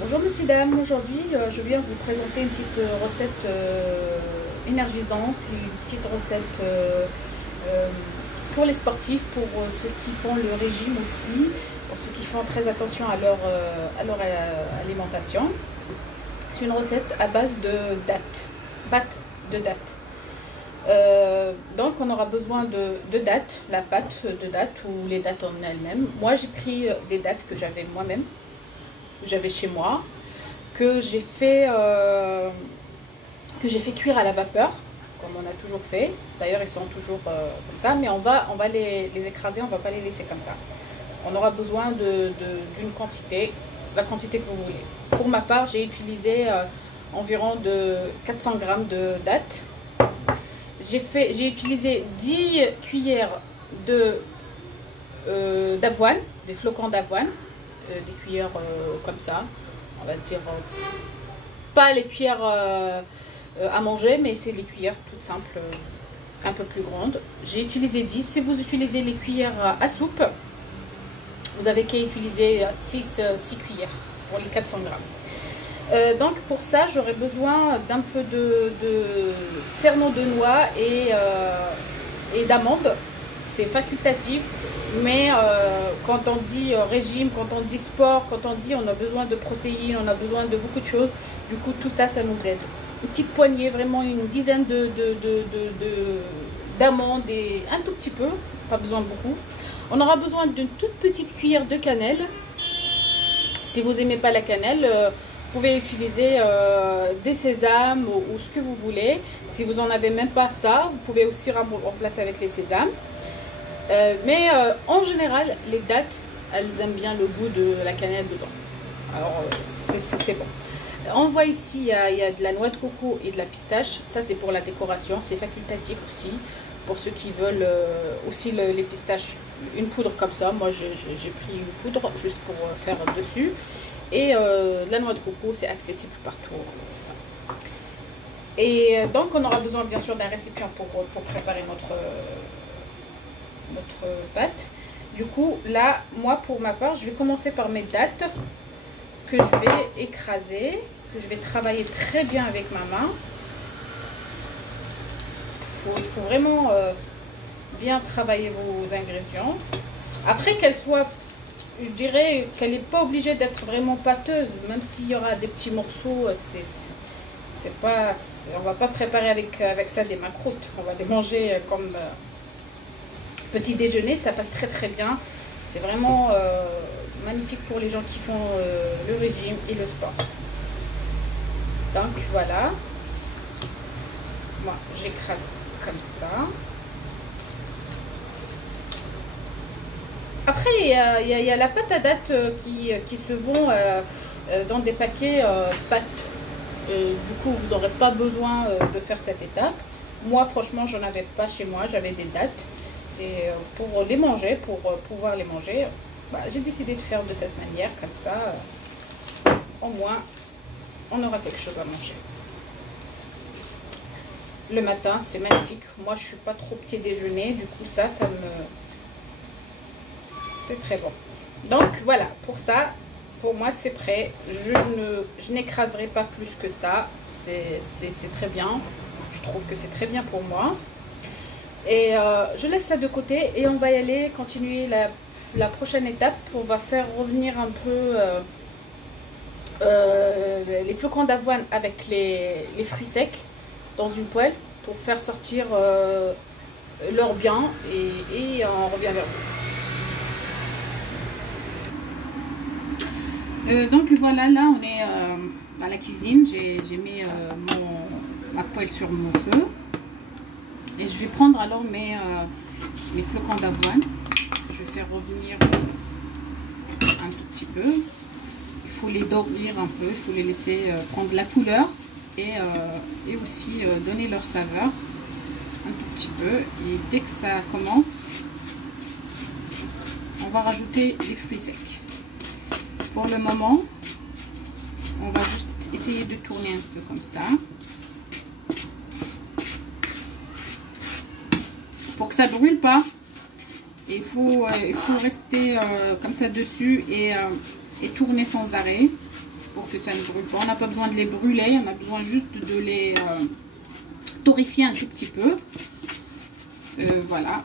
Bonjour messieurs dames, aujourd'hui je viens vous présenter une petite recette énergisante, une petite recette pour les sportifs, pour ceux qui font le régime aussi, pour ceux qui font très attention à leur alimentation. C'est une recette à base de dattes, pâte de dattes. Donc on aura besoin de dattes, la pâte de dattes ou les dattes en elles-mêmes. Moi j'ai pris des dattes que j'avais moi-même, j'avais chez moi, que j'ai fait cuire à la vapeur, comme on a toujours fait. D'ailleurs ils sont toujours comme ça, mais on va les écraser, on va pas les laisser comme ça. On aura besoin d'une quantité, la quantité que vous voulez. Pour ma part, j'ai utilisé environ de 400 g de dattes. J'ai utilisé 10 cuillères d'avoine, des flocons d'avoine, des cuillères comme ça, on va dire, pas les cuillères à manger, mais c'est les cuillères toutes simples, un peu plus grandes. J'ai utilisé 10. Si vous utilisez les cuillères à soupe, vous avez qu'à utiliser 6 cuillères pour les 400 g. Donc pour ça, j'aurai besoin d'un peu de cerneau de noix et d'amandes. C'est facultatif, mais quand on dit régime, quand on dit sport, quand on dit on a besoin de protéines, on a besoin de beaucoup de choses, du coup tout ça, ça nous aide. Une petite poignée, vraiment une dizaine d'amandes et un tout petit peu, pas besoin de beaucoup. On aura besoin d'une toute petite cuillère de cannelle. Si vous n'aimez pas la cannelle, vous pouvez utiliser des sésames ou ce que vous voulez. Si vous n'en avez même pas ça, vous pouvez aussi remplacer avec les sésames. Mais en général, les dattes, elles aiment bien le goût de la cannelle dedans. Alors, c'est bon. On voit ici, il y a de la noix de coco et de la pistache. Ça, c'est pour la décoration. C'est facultatif aussi. Pour ceux qui veulent aussi les pistaches, une poudre comme ça. Moi, j'ai pris une poudre juste pour faire dessus. Et la noix de coco, c'est accessible partout. Ça. Et donc, on aura besoin bien sûr d'un récipient pour préparer notre pâte. Du coup, là, moi, pour ma part, je vais commencer par mes dattes que je vais écraser, que je vais travailler très bien avec ma main. Il faut vraiment bien travailler vos ingrédients. Après qu'elle soit, je dirais qu'elle n'est pas obligée d'être vraiment pâteuse, même s'il y aura des petits morceaux, on va pas préparer avec ça des macroutes. On va les manger comme petit déjeuner, ça passe très très bien. C'est vraiment magnifique pour les gens qui font le régime et le sport. Donc voilà, moi j'écrase comme ça. Après il y a la pâte à date qui se vend dans des paquets pâte. Du coup vous n'aurez pas besoin de faire cette étape. Moi franchement j'en avais pas chez moi, j'avais des dattes. Et pour les manger, pour pouvoir les manger, j'ai décidé de faire de cette manière, comme ça, au moins, on aura quelque chose à manger. Le matin, c'est magnifique. Moi, je suis pas trop petit déjeuner, du coup, c'est très bon. Donc, voilà, pour ça, pour moi, c'est prêt. Je n'écraserai pas plus que ça. C'est très bien. Je trouve que c'est très bien pour moi. Et je laisse ça de côté et on va y aller continuer la prochaine étape. On va faire revenir un peu les flocons d'avoine avec les fruits secs dans une poêle pour faire sortir leur bien et on revient vers vous. Donc voilà, là on est à la cuisine. J'ai mis ma poêle sur mon feu. Et je vais prendre alors mes flocons d'avoine. Je vais faire revenir un tout petit peu. Il faut les dormir un peu, il faut les laisser prendre la couleur et aussi donner leur saveur un tout petit peu. Et dès que ça commence, on va rajouter les fruits secs. Pour le moment, on va juste essayer de tourner un peu comme ça. Pour que ça ne brûle pas, il faut rester comme ça dessus et tourner sans arrêt pour que ça ne brûle pas. On n'a pas besoin de les brûler, on a besoin juste de les torréfier un tout petit peu. Voilà.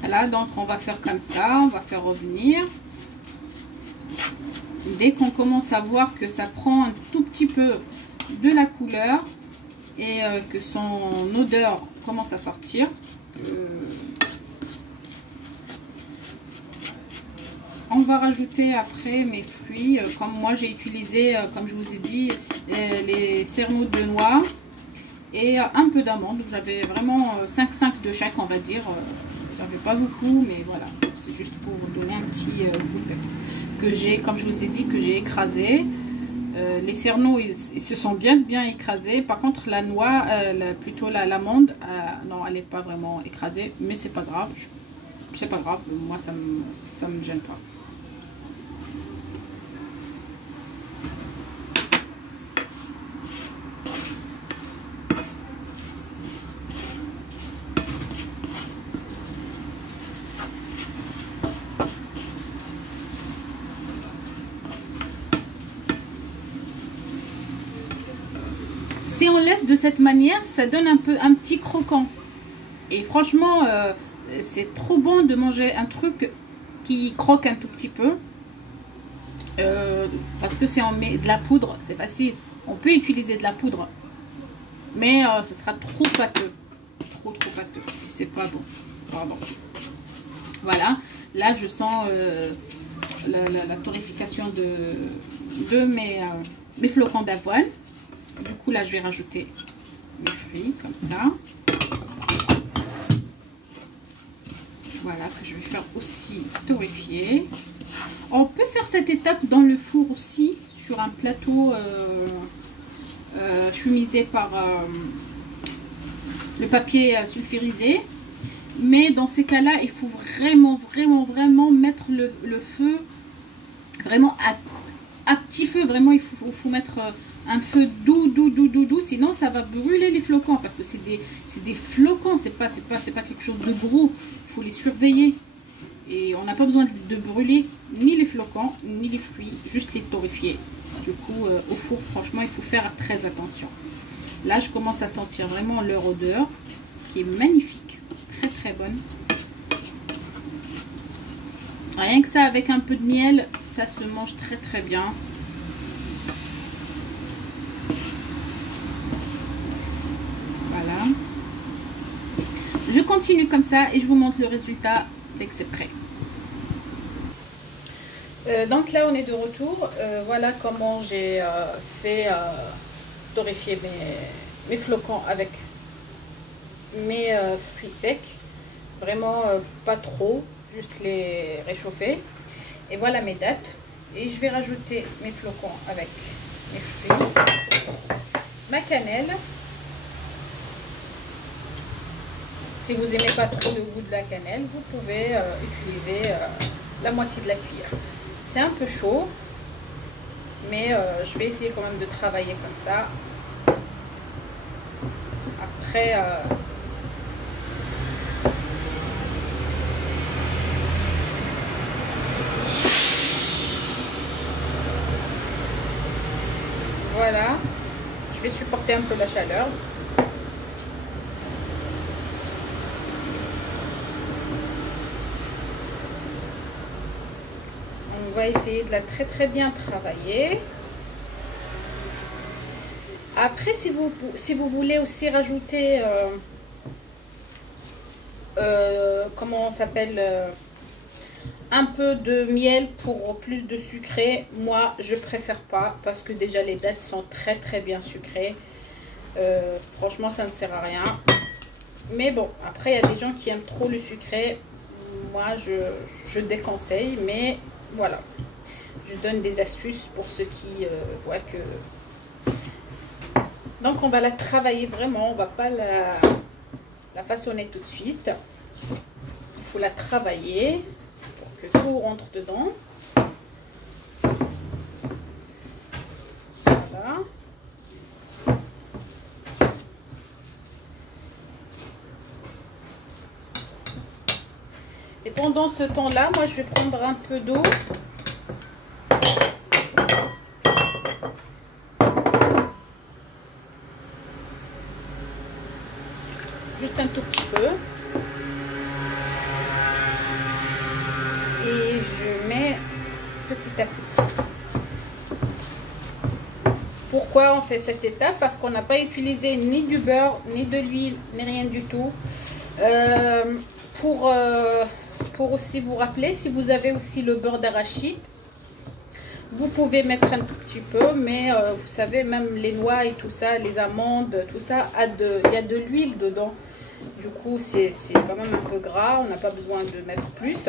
Voilà, donc on va faire comme ça, on va faire revenir. Dès qu'on commence à voir que ça prend un tout petit peu de la couleur et que son odeur commence à sortir, on va rajouter après mes fruits. Comme moi j'ai utilisé, comme je vous ai dit, les cerneaux de noix et un peu d'amandes. J'avais vraiment 5 de chaque, on va dire. J'avais pas beaucoup, mais voilà, c'est juste pour vous donner un petit goût que j'ai, comme je vous ai dit, que j'ai écrasé. Les cerneaux, ils se sont bien écrasés. Par contre, la noix, plutôt l'amande, non, elle n'est pas vraiment écrasée, mais c'est pas grave. C'est pas grave, moi ça me gêne pas. Si on laisse de cette manière, ça donne un petit croquant. Et franchement, c'est trop bon de manger un truc qui croque un tout petit peu. Parce que si on met de la poudre, c'est facile. On peut utiliser de la poudre. Mais ce sera trop pâteux. Trop pâteux. Et c'est pas bon. Pardon. Voilà. Là, je sens la torréfication de mes flocons d'avoine. Du coup, là, je vais rajouter mes fruits, comme ça. Voilà, que je vais faire aussi torréfier. On peut faire cette étape dans le four aussi, sur un plateau chumisé par le papier sulfurisé. Mais dans ces cas-là, il faut vraiment mettre le feu vraiment à petit feu. Vraiment, il faut mettre un feu doux, sinon ça va brûler les flocons, parce que c'est des flocons, c'est pas quelque chose de gros. Il faut les surveiller et on n'a pas besoin de brûler ni les flocons ni les fruits, juste les torréfier. Du coup, au four, franchement, il faut faire très attention. Là, je commence à sentir vraiment leur odeur qui est magnifique, très bonne. Rien que ça, avec un peu de miel, ça se mange très bien. Voilà. Je continue comme ça et je vous montre le résultat dès que c'est prêt. Donc là, on est de retour. Voilà comment j'ai fait torréfier mes flocons avec mes fruits secs. Vraiment pas trop, juste les réchauffer. Et voilà mes dattes. Et je vais rajouter mes flocons avec mes fruits, ma cannelle. Si vous n'aimez pas trop le goût de la cannelle, vous pouvez utiliser la moitié de la cuillère. C'est un peu chaud, mais je vais essayer quand même de travailler comme ça. Après, voilà, je vais supporter un peu la chaleur. On va essayer de la très bien travailler. Après, si vous voulez aussi rajouter, comment on s'appelle, un peu de miel pour plus de sucré, moi je préfère pas, parce que déjà les dattes sont très bien sucrées. Franchement, ça ne sert à rien. Mais bon, après, il y a des gens qui aiment trop le sucré. Moi, je déconseille. Mais voilà, je donne des astuces pour ceux qui voient que... Donc, on va la travailler vraiment. On va pas la façonner tout de suite. Il faut la travailler pour que tout rentre dedans. Voilà. Et pendant ce temps-là, moi, je vais prendre un peu d'eau. Juste un tout petit peu. Et je mets petit à petit. Pourquoi on fait cette étape? Parce qu'on n'a pas utilisé ni du beurre, ni de l'huile, ni rien du tout. Pour aussi vous rappeler, si vous avez aussi le beurre d'arachide, vous pouvez mettre un tout petit peu, mais vous savez, même les noix et tout ça, les amandes, tout ça, il y a de l'huile dedans. Du coup, c'est quand même un peu gras, on n'a pas besoin de mettre plus.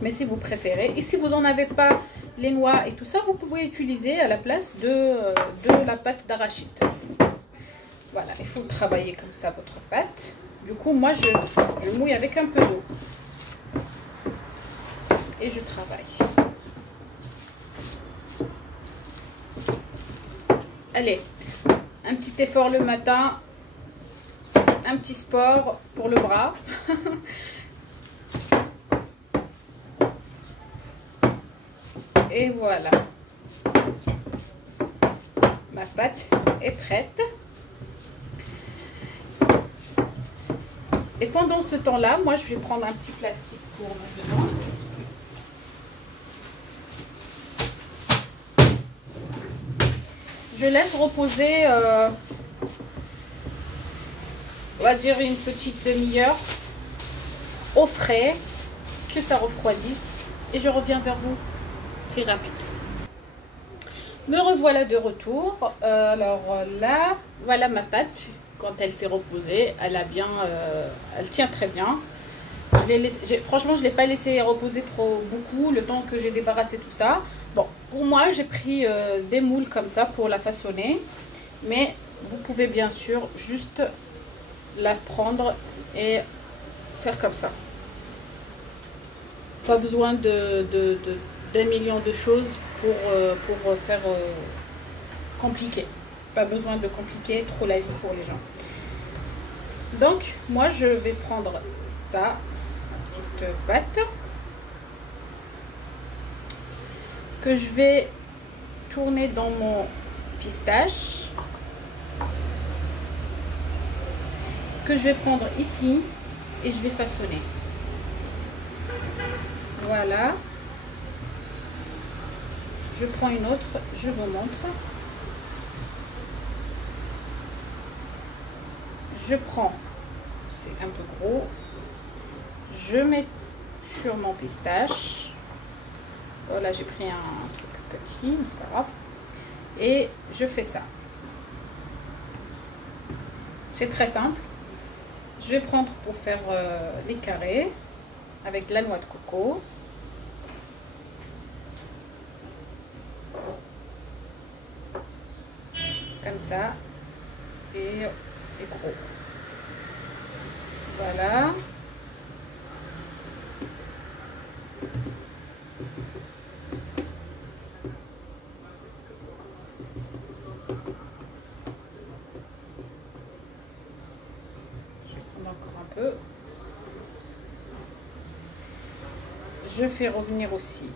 Mais si vous préférez, et si vous n'en avez pas les noix et tout ça, vous pouvez utiliser à la place de la pâte d'arachide. Voilà, il faut travailler comme ça votre pâte. Du coup, moi, je mouille avec un peu d'eau. Et je travaille. Allez, un petit effort le matin, un petit sport pour le bras. Et voilà, ma pâte est prête. Et pendant ce temps-là, moi je vais prendre un petit plastique pour mettre dedans. Je laisse reposer, on va dire une petite demi-heure au frais, que ça refroidisse. Et je reviens vers vous très rapide. Me revoilà de retour. Alors là, voilà ma pâte. Quand elle s'est reposée, elle a bien, elle tient très bien. Franchement, je ne l'ai pas laissé reposer trop beaucoup, le temps que j'ai débarrassé tout ça. Bon, pour moi, j'ai pris des moules comme ça pour la façonner. Mais vous pouvez bien sûr juste la prendre et faire comme ça. Pas besoin d'un million de choses pour faire compliqué. Pas besoin de compliquer trop la vie pour les gens. Donc, moi, je vais prendre ça, ma petite pâte, que je vais tourner dans mon pistache, que je vais prendre ici et je vais façonner. Voilà. Je prends une autre, je vous montre. Je prends, c'est un peu gros, je mets sur mon pistache. Voilà, j'ai pris un truc petit, mais c'est pas grave. Et je fais ça. C'est très simple. Je vais prendre pour faire les carrés avec la noix de coco. Comme ça. Et c'est gros. Voilà. Je vais prendre encore un peu. Je fais revenir aussi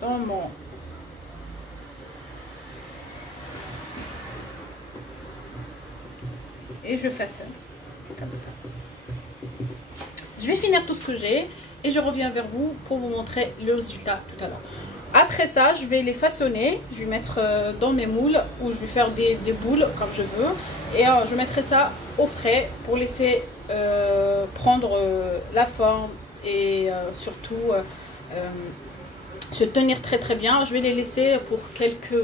dans mon et je façonne comme ça. Je vais finir tout ce que j'ai et je reviens vers vous pour vous montrer le résultat tout à l'heure. Après ça, je vais les façonner, je vais mettre dans mes moules où je vais faire des boules comme je veux et je mettrai ça au frais pour laisser prendre la forme et surtout se tenir très très bien. Je vais les laisser pour quelques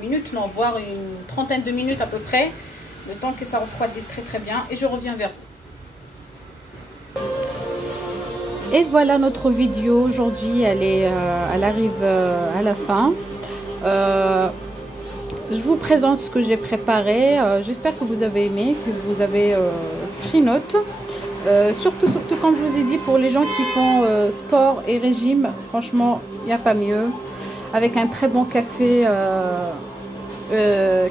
minutes, non, voire une trentaine de minutes à peu près, le temps que ça refroidisse très très bien, et je reviens vers vous. Et voilà, notre vidéo aujourd'hui, elle arrive à la fin. Je vous présente ce que j'ai préparé. J'espère que vous avez aimé, que vous avez pris note. Surtout comme je vous ai dit, pour les gens qui font sport et régime, franchement, il n'y a pas mieux. Avec un très bon café,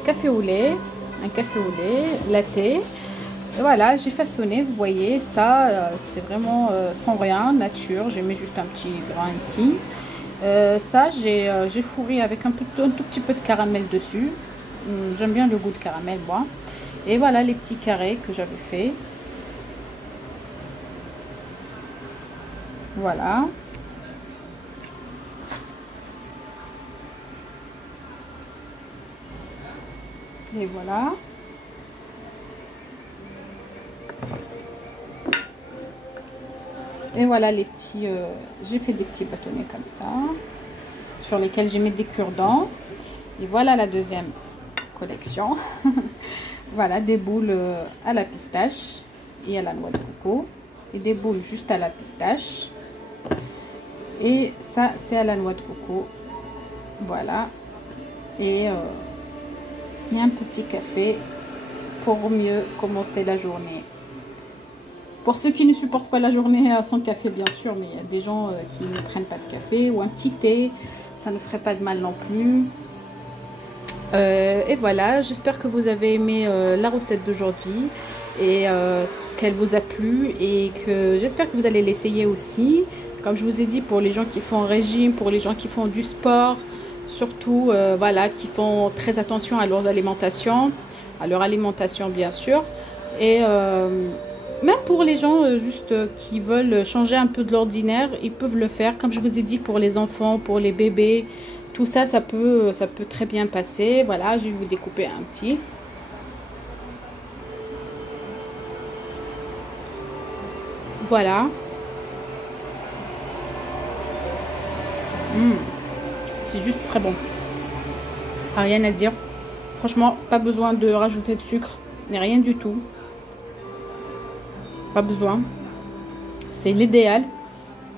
café au lait, latte. Voilà, j'ai façonné, vous voyez, ça, c'est vraiment sans rien, nature. J'ai mis juste un petit grain ici. Ça, j'ai fourré avec un tout petit peu de caramel dessus. J'aime bien le goût de caramel, moi. Et voilà les petits carrés que j'avais fait. Voilà. Et voilà. Et voilà les petits, j'ai fait des petits bâtonnets comme ça, sur lesquels j'ai mis des cure-dents. Et voilà la deuxième collection. Voilà, des boules à la pistache et à la noix de coco. Et des boules juste à la pistache. Et ça, c'est à la noix de coco. Voilà. Et il y a un petit café pour mieux commencer la journée. Pour ceux qui ne supportent pas la journée sans café, bien sûr, mais il y a des gens qui ne prennent pas de café ou un petit thé, ça ne ferait pas de mal non plus. Et voilà, j'espère que vous avez aimé la recette d'aujourd'hui et qu'elle vous a plu, et que j'espère que vous allez l'essayer aussi. Comme je vous ai dit, pour les gens qui font un régime, pour les gens qui font du sport, surtout, voilà, qui font très attention à leur alimentation, bien sûr. Et même pour les gens juste qui veulent changer un peu de l'ordinaire, ils peuvent le faire. Comme je vous ai dit, pour les enfants, pour les bébés, tout ça, ça peut très bien passer. Voilà, je vais vous découper un petit. Voilà. C'est juste très bon. Rien à dire. Franchement, pas besoin de rajouter de sucre, mais rien du tout. Pas besoin. C'est l'idéal.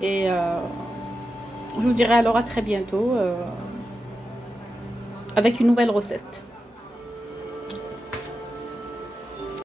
Et je vous dirai alors à très bientôt avec une nouvelle recette.